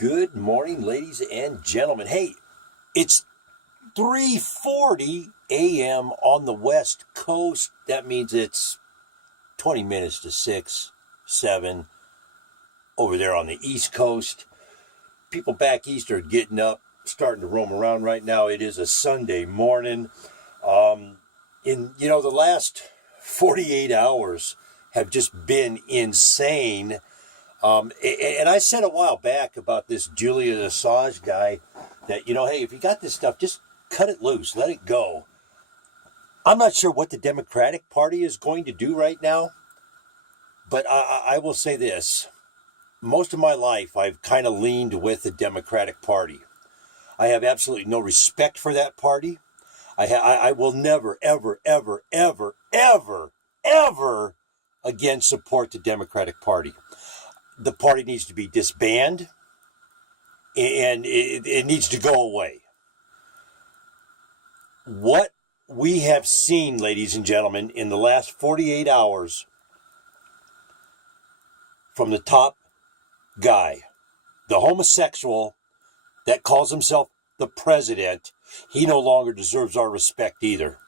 Good morning, ladies and gentlemen. Hey, it's 3:40 a.m. on the West Coast. That means it's 20 minutes to 6, 7 over there on the East Coast. People back east are getting up, starting to roam around right now. It is a Sunday morning. The last 48 hours have just been insane. And I said a while back about this Julian Assange guy that, hey, if you got this stuff, just cut it loose, let it go. I'm not sure what the Democratic Party is going to do right now, but I will say this. Most of my life, I've kind of leaned with the Democratic Party. I have absolutely no respect for that party. I will never, ever, ever, ever, ever, ever again support the Democratic Party. The party needs to be disbanded, and it needs to go away. What we have seen, ladies and gentlemen, in the last 48 hours from the top guy, the homosexual that calls himself the president, he no longer deserves our respect either.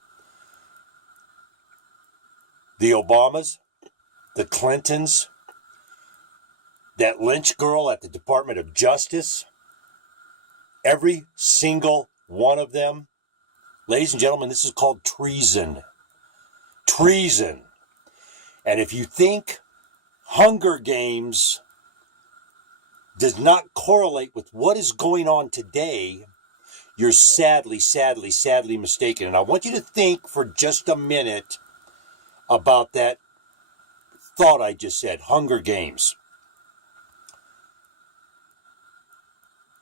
The Obamas, the Clintons, that Lynch girl at the Department of Justice, every single one of them, ladies and gentlemen, this is called treason. Treason. And if you think Hunger Games does not correlate with what is going on today, you're sadly, sadly, sadly mistaken. And I want you to think for just a minute about that thought I just said, Hunger Games.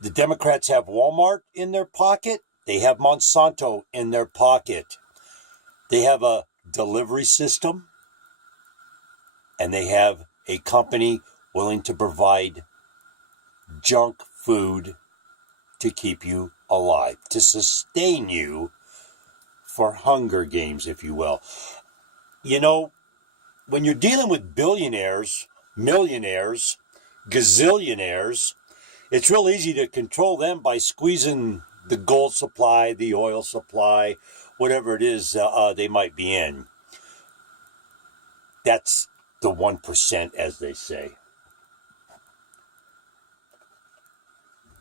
The Democrats have Walmart in their pocket. They have Monsanto in their pocket. They have a delivery system. And they have a company willing to provide junk food to keep you alive, to sustain you for Hunger Games, if you will. When you're dealing with billionaires, millionaires, gazillionaires, it's real easy to control them by squeezing the gold supply, the oil supply, whatever it is they might be in. That's the 1%, as they say.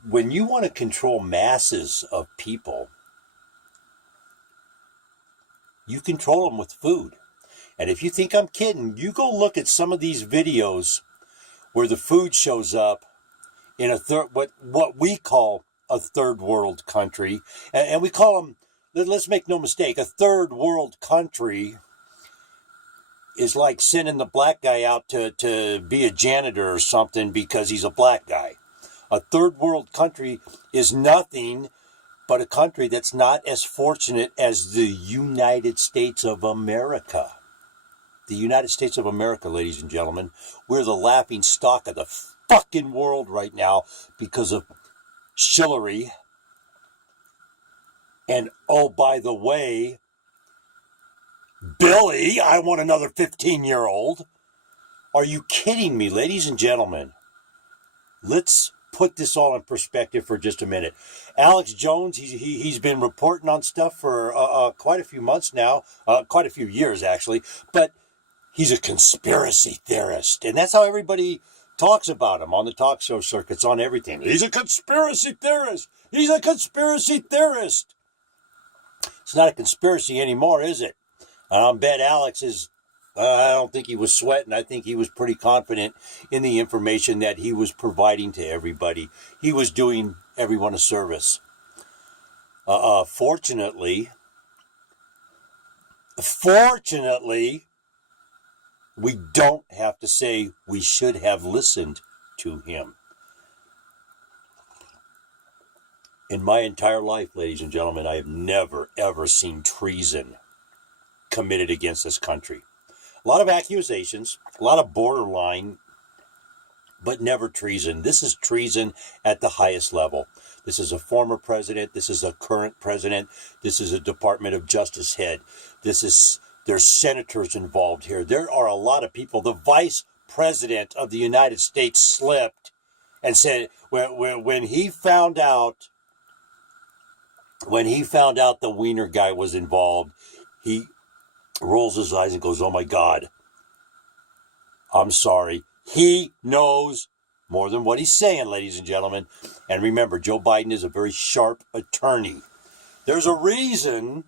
When you want to control masses of people, you control them with food. And if you think I'm kidding, you go look at some of these videos where the food shows up in what we call a third world country, and we call them, let's make no mistake, a third world country is like sending the black guy out to be a janitor or something because he's a black guy. A third world country is nothing but a country that's not as fortunate as the United States of America. The United States of America, ladies and gentlemen, we're the laughing stock of the fucking world right now because of Shillary. And oh, by the way, Billy, I want another 15-year-old. Are you kidding me, ladies and gentlemen? Let's put this all in perspective for just a minute. Alex Jones, he's been reporting on stuff for quite a few months now, quite a few years actually, but he's a conspiracy theorist, and that's how everybody talks about him on the talk show circuits, on everything. He's a conspiracy theorist. He's a conspiracy theorist. It's not a conspiracy anymore, is it? I bet Alex is, I don't think he was sweating. I think he was pretty confident in the information that he was providing to everybody. He was doing everyone a service. Fortunately, we don't have to say we should have listened to him. In my entire life, ladies and gentlemen, I have never, ever seen treason committed against this country. A lot of accusations, a lot of borderline, but never treason. This is treason at the highest level. This is a former president. This is a current president. This is a Department of Justice head. There's senators involved here. There are a lot of people. The vice president of the United States slipped and said when he found out the Wiener guy was involved, he rolls his eyes and goes, "Oh my God, I'm sorry." He knows more than what he's saying, ladies and gentlemen. And remember, Joe Biden is a very sharp attorney. There's a reason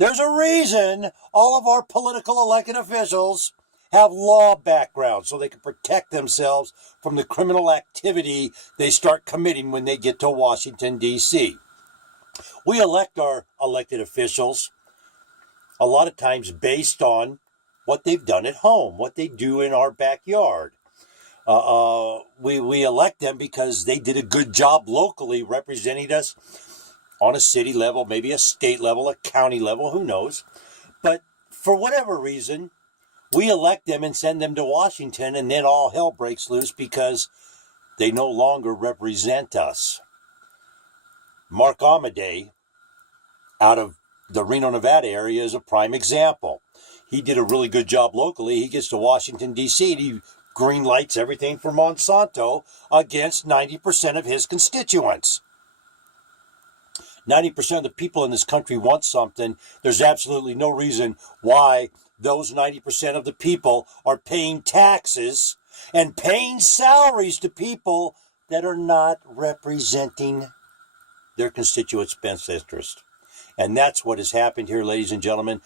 all of our political elected officials have law backgrounds so they can protect themselves from the criminal activity they start committing when they get to Washington, D.C. We elect our elected officials a lot of times based on what they've done at home, what they do in our backyard. We elect them because they did a good job locally representing us on a city level, maybe a state level, a county level, who knows. But for whatever reason, we elect them and send them to Washington, and then all hell breaks loose because they no longer represent us. Mark Amadei, out of the Reno, Nevada area, is a prime example. He did a really good job locally. He gets to Washington, D.C., and he green lights everything for Monsanto against 90% of his constituents. 90% of the people in this country want something. There's absolutely no reason why those 90% of the people are paying taxes and paying salaries to people that are not representing their constituents' best interest. And that's what has happened here, ladies and gentlemen.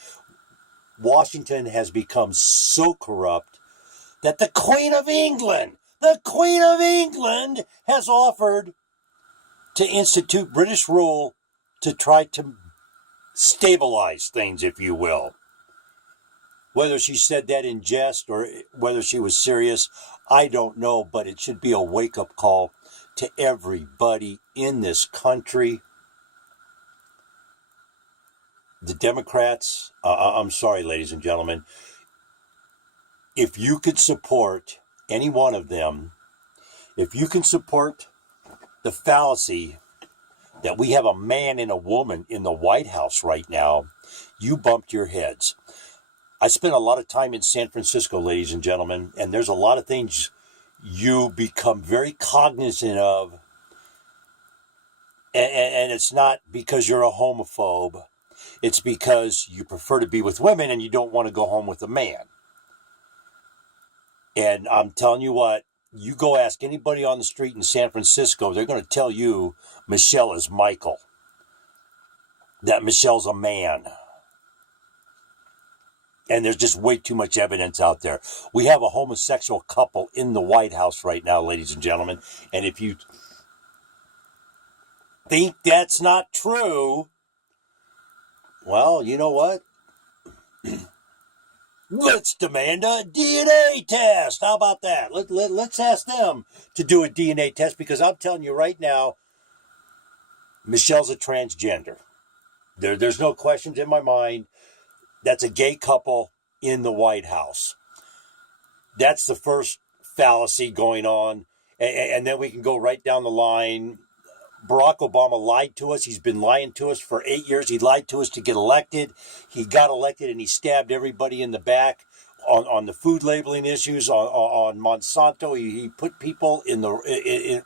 Washington has become so corrupt that the Queen of England has offered to institute British rule to try to stabilize things, if you will. Whether she said that in jest or whether she was serious, I don't know, but it should be a wake-up call to everybody in this country. The Democrats, I'm sorry, ladies and gentlemen, if you could support any one of them, if you can support the fallacy that we have a man and a woman in the White House right now, you bumped your heads. I spent a lot of time in San Francisco, ladies and gentlemen, and there's a lot of things you become very cognizant of, and it's not because you're a homophobe. It's because you prefer to be with women and you don't want to go home with a man. And I'm telling you what, you go ask anybody on the street in San Francisco, they're going to tell you Michelle is Michael. That Michelle's a man. And there's just way too much evidence out there. We have a homosexual couple in the White House right now, ladies and gentlemen. And if you think that's not true, well, you know what? Let's demand a DNA test. How about that? Let's ask them to do a DNA test, because I'm telling you right now, Michelle's a transgender. There's no questions in my mind. That's a gay couple in the White House. That's the first fallacy going on. And then we can go right down the line. Barack Obama lied to us. He's been lying to us for 8 years. He lied to us to get elected. He got elected and he stabbed everybody in the back on the food labeling issues, on Monsanto. He put people in the...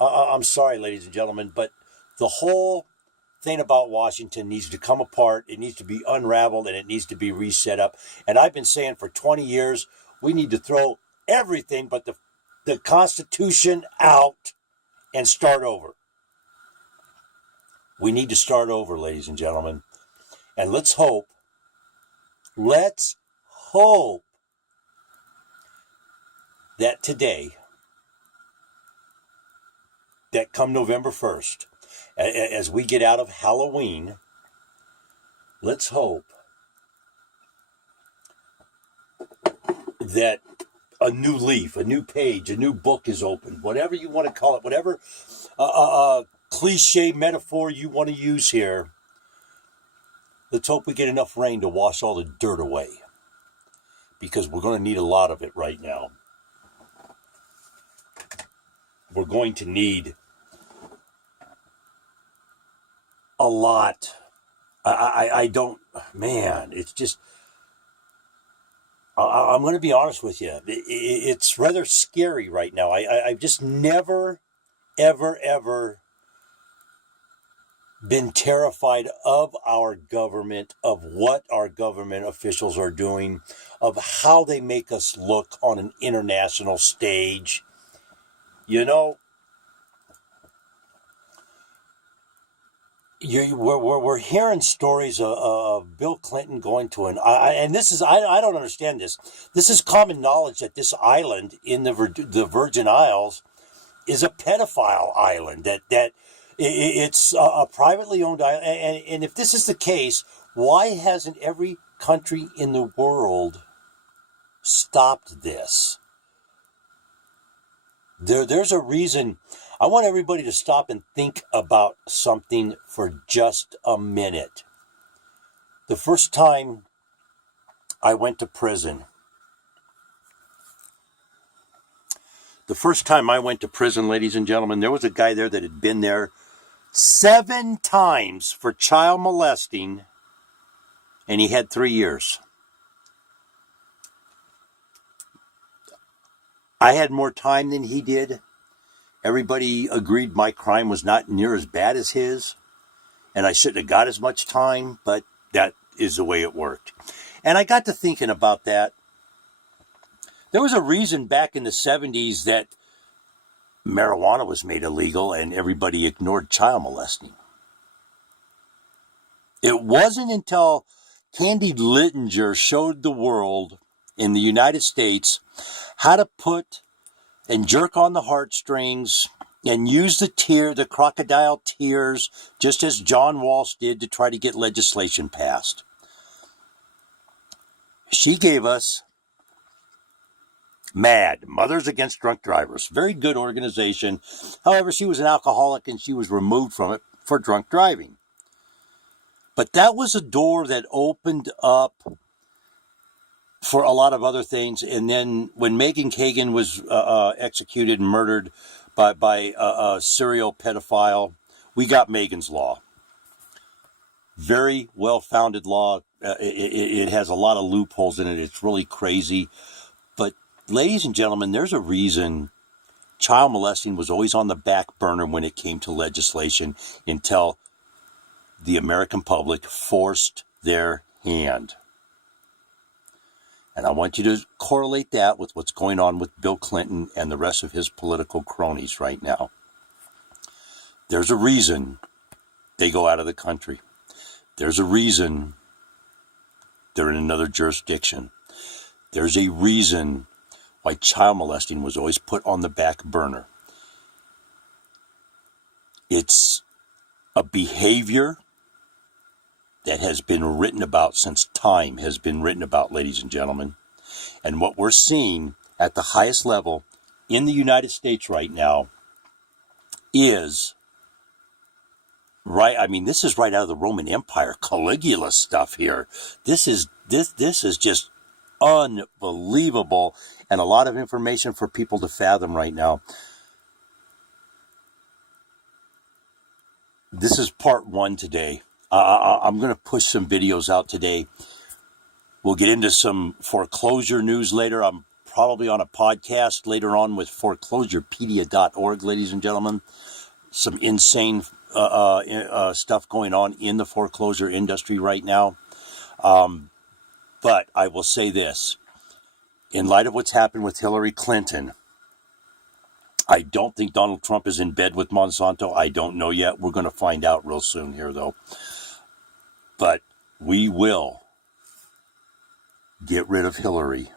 I'm sorry, ladies and gentlemen, but the whole thing about Washington needs to come apart. It needs to be unraveled and it needs to be reset up. And I've been saying for 20 years, we need to throw everything but the Constitution out and start over. We need to start over, ladies and gentlemen. And let's hope that today, that come November 1st, as we get out of Halloween, let's hope that a new leaf, a new page, a new book is opened, whatever you want to call it, whatever cliche metaphor you want to use here. Let's hope we get enough rain to wash all the dirt away, because we're going to need a lot of it right now. We're going to need a lot. I don't, man, it's just, I'm going to be honest with you. It's rather scary right now. I've just never, ever been terrified of our government, of what our government officials are doing, of how they make us look on an international stage. You know, we're hearing stories of Bill Clinton going to and this is, I don't understand this. This is common knowledge that this island in the Virgin Isles is a pedophile island, that it's a privately owned island. And if this is the case, why hasn't every country in the world stopped this? There's a reason. I want everybody to stop and think about something for just a minute. The first time I went to prison, ladies and gentlemen, there was a guy there that had been there 7 times for child molesting, and he had 3 years. I had more time than he did. Everybody agreed my crime was not near as bad as his, and I shouldn't have got as much time, but that is the way it worked. And I got to thinking about that. There was a reason back in the 70s that marijuana was made illegal and everybody ignored child molesting. It wasn't until Candy Littinger showed the world in the United States how to put and jerk on the heartstrings and use the crocodile tears, just as John Walsh did to try to get legislation passed. She gave us MAD, Mothers Against Drunk Drivers. Very good organization. However, she was an alcoholic and she was removed from it for drunk driving. But that was a door that opened up for a lot of other things. And then when Megan Kagan was executed and murdered by a serial pedophile, we got Megan's Law. Very well-founded law. It has a lot of loopholes in it. It's really crazy. But ladies and gentlemen, there's a reason child molesting was always on the back burner when it came to legislation until the American public forced their hand. And I want you to correlate that with what's going on with Bill Clinton and the rest of his political cronies right now. There's a reason they go out of the country. There's a reason they're in another jurisdiction. There's a reason why child molesting was always put on the back burner. It's a behavior that has been written about since time has been written about, ladies and gentlemen. And what we're seeing at the highest level in the United States right now is this is right out of the Roman Empire, Caligula stuff here. This is just unbelievable, and a lot of information for people to fathom right now. This is part 1 today. I'm going to push some videos out today. We'll get into some foreclosure news later. I'm probably on a podcast later on with foreclosurepedia.org, ladies and gentlemen. Some insane stuff going on in the foreclosure industry right now. But I will say this. In light of what's happened with Hillary Clinton, I don't think Donald Trump is in bed with Monsanto. I don't know yet. We're going to find out real soon here, though. But we will get rid of Hillary,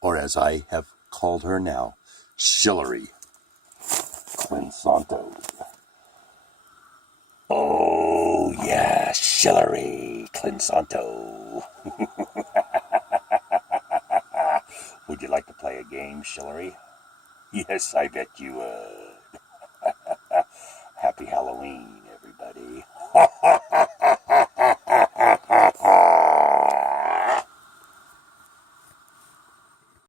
or as I have called her now, Shillary Clinsanto. Oh, yeah, Shillary Clinsanto. Would you like to play a game, Shillary? Yes, I bet you would.